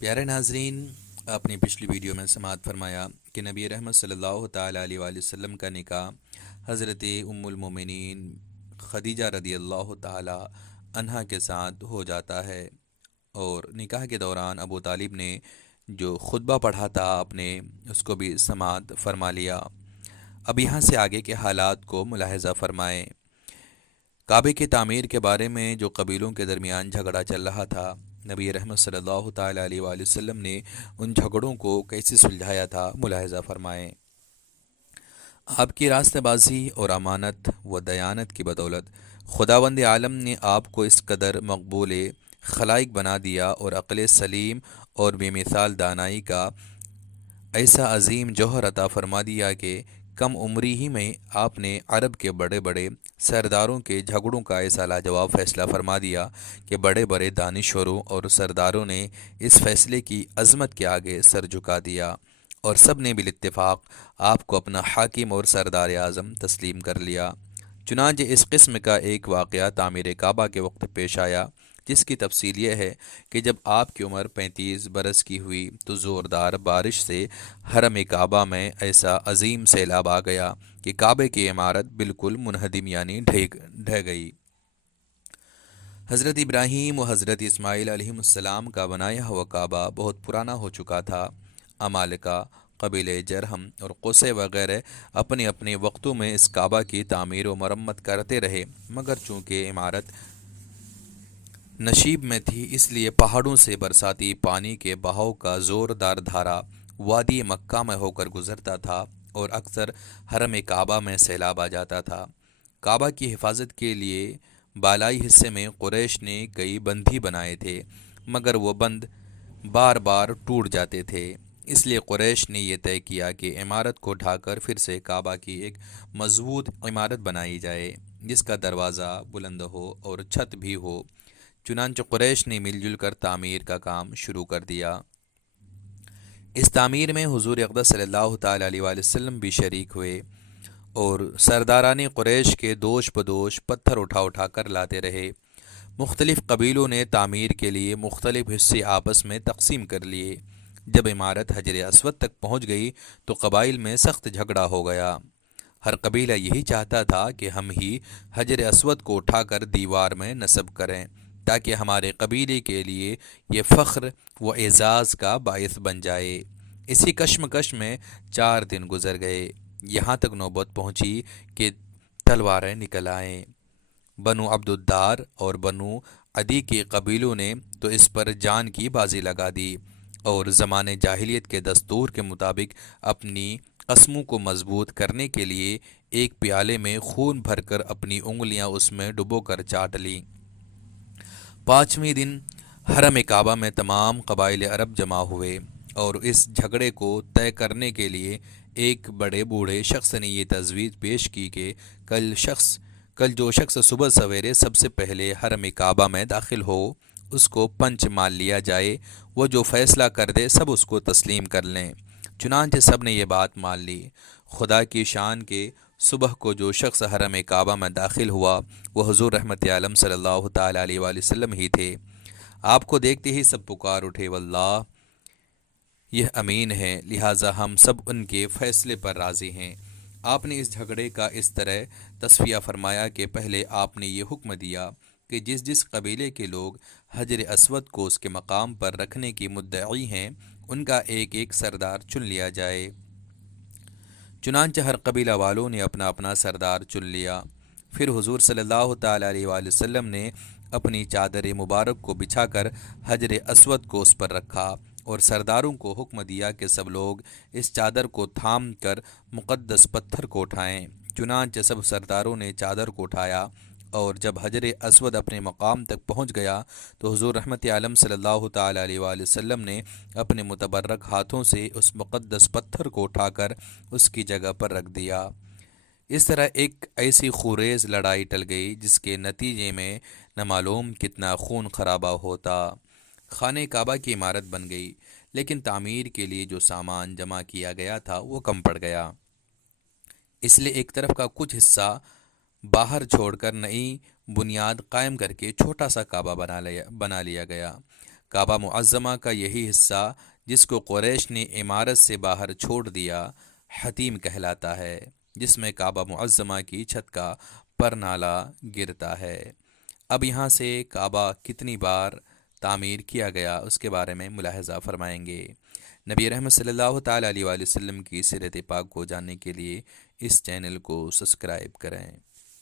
پیارے ناظرین، اپنی پچھلی ویڈیو میں سماعت فرمایا کہ نبی رحمت صلی اللہ تعالیٰ علیہ وآلہ وسلم کا نکاح حضرت ام المومنین خدیجہ رضی اللہ تعالیٰ عنہا کے ساتھ ہو جاتا ہے، اور نکاح کے دوران ابو طالب نے جو خطبہ پڑھا تھا اس کو بھی سماعت فرما لیا۔ اب یہاں سے آگے کے حالات کو ملاحظہ فرمائیں۔ کعبے کی تعمیر کے بارے میں جو قبیلوں کے درمیان جھگڑا چل رہا تھا، نبی رحمت صلی اللہ تعالیٰ علیہ وآلہ وسلم نے ان جھگڑوں کو کیسے سلجھایا تھا، ملاحظہ فرمائیں۔ آپ کی راستہ بازی اور امانت و دیانت کی بدولت خداوند عالم نے آپ کو اس قدر مقبول خلائق بنا دیا اور عقل سلیم اور بے مثال دانائی کا ایسا عظیم جوہر عطا فرما دیا کہ کم عمری ہی میں آپ نے عرب کے بڑے بڑے سرداروں کے جھگڑوں کا ایسا لاجواب فیصلہ فرما دیا کہ بڑے بڑے دانشوروں اور سرداروں نے اس فیصلے کی عظمت کے آگے سر جھکا دیا، اور سب نے بالاتفاق آپ کو اپنا حاکم اور سردار اعظم تسلیم کر لیا۔ چنانچہ اس قسم کا ایک واقعہ تعمیر کعبہ کے وقت پیش آیا، جس کی تفصیل یہ ہے کہ جب آپ کی عمر 35 برس کی ہوئی تو زوردار بارش سے حرم کعبہ میں ایسا عظیم سیلاب آ گیا کہ کعبے کی عمارت بالکل منہدم یعنی ڈھہ گئی۔ حضرت ابراہیم و حضرت اسماعیل علیہ السلام کا بنایا ہوا کعبہ بہت پرانا ہو چکا تھا۔ عمالقہ، قبیلے جرہم اور قصے وغیرہ اپنے اپنے وقتوں میں اس کعبہ کی تعمیر و مرمت کرتے رہے، مگر چونکہ عمارت نشیب میں تھی، اس لیے پہاڑوں سے برساتی پانی کے بہاؤ کا زوردار دھارا وادی مکہ میں ہو کر گزرتا تھا اور اکثر حرم کعبہ میں سیلاب آ جاتا تھا۔ کعبہ کی حفاظت کے لیے بالائی حصے میں قریش نے کئی بندھی بنائے تھے، مگر وہ بند بار بار ٹوٹ جاتے تھے۔ اس لیے قریش نے یہ طے کیا کہ عمارت کو ڈھا کر پھر سے کعبہ کی ایک مضبوط عمارت بنائی جائے، جس کا دروازہ بلند ہو اور چھت بھی ہو۔ چنانچہ قریش نے مل جل کر تعمیر کا کام شروع کر دیا۔ اس تعمیر میں حضور اقدس صلی اللہ تعالیٰ علیہ وآلہ وسلم بھی شریک ہوئے، اور سرداران قریش کے دوش بدوش پتھر اٹھا اٹھا کر لاتے رہے۔ مختلف قبیلوں نے تعمیر کے لیے مختلف حصے آپس میں تقسیم کر لیے۔ جب عمارت حجر اسود تک پہنچ گئی تو قبائل میں سخت جھگڑا ہو گیا۔ ہر قبیلہ یہی چاہتا تھا کہ ہم ہی حجر اسود کو اٹھا کر دیوار میں نصب کریں، تاکہ ہمارے قبیلے کے لیے یہ فخر و اعزاز کا باعث بن جائے۔ اسی کشمکش میں 4 دن گزر گئے، یہاں تک نوبت پہنچی کہ تلواریں نکل آئیں۔ بنو عبد الدار اور بنو عدی کے قبیلوں نے تو اس پر جان کی بازی لگا دی، اور زمانے جاہلیت کے دستور کے مطابق اپنی قسموں کو مضبوط کرنے کے لیے ایک پیالے میں خون بھر کر اپنی انگلیاں اس میں ڈبو کر چاٹ لیں۔ 5ویں دن حرم کعبہ میں تمام قبائل عرب جمع ہوئے، اور اس جھگڑے کو طے کرنے کے لیے ایک بڑے بوڑھے شخص نے یہ تجویز پیش کی کہ کل جو شخص صبح سویرے سب سے پہلے حرم کعبہ میں داخل ہو، اس کو پنچ مان لیا جائے، وہ جو فیصلہ کر دے سب اس کو تسلیم کر لیں۔ چنانچہ سب نے یہ بات مان لی۔ خدا کی شان کے صبح کو جو شخص حرم کعبہ میں داخل ہوا وہ حضور رحمت عالم صلی اللہ تعالیٰ علیہ وآلہ وسلم ہی تھے۔ آپ کو دیکھتے ہی سب پکار اٹھے، واللہ یہ امین ہے، لہٰذا ہم سب ان کے فیصلے پر راضی ہیں۔ آپ نے اس جھگڑے کا اس طرح تصفیہ فرمایا کہ پہلے آپ نے یہ حکم دیا کہ جس جس قبیلے کے لوگ حجر اسود کو اس کے مقام پر رکھنے کی مدعی ہیں، ان کا ایک ایک سردار چن لیا جائے۔ چنانچہ ہر قبیلہ والوں نے اپنا اپنا سردار چن لیا۔ پھر حضور صلی اللہ تعالیٰ علیہ وآلہ وسلم نے اپنی چادر مبارک کو بچھا کر حجر اسود کو اس پر رکھا، اور سرداروں کو حکم دیا کہ سب لوگ اس چادر کو تھام کر مقدس پتھر کو اٹھائیں۔ چنانچہ سب سرداروں نے چادر کو اٹھایا، اور جب حجر اسود اپنے مقام تک پہنچ گیا تو حضور رحمت عالم صلی اللہ تعالیٰ علیہ وآلہ وسلم نے اپنے متبرک ہاتھوں سے اس مقدس پتھر کو اٹھا کر اس کی جگہ پر رکھ دیا۔ اس طرح ایک ایسی خوریز لڑائی ٹل گئی جس کے نتیجے میں نہ معلوم کتنا خون خرابہ ہوتا۔ خانہ کعبہ کی عمارت بن گئی، لیکن تعمیر کے لیے جو سامان جمع کیا گیا تھا وہ کم پڑ گیا۔ اس لیے ایک طرف کا کچھ حصہ باہر چھوڑ کر نئی بنیاد قائم کر کے چھوٹا سا کعبہ بنا لیا گیا۔ کعبہ معظمہ کا یہی حصہ جس کو قریش نے عمارت سے باہر چھوڑ دیا حتیم کہلاتا ہے، جس میں کعبہ معظمہ کی چھت کا پرنالہ گرتا ہے۔ اب یہاں سے کعبہ کتنی بار تعمیر کیا گیا اس کے بارے میں ملاحظہ فرمائیں گے۔ نبی رحمت صلی اللہ تعالیٰ علیہ وآلہ وسلم کی سیرت پاک کو جاننے کے لیے اس چینل کو سبسکرائب کریں۔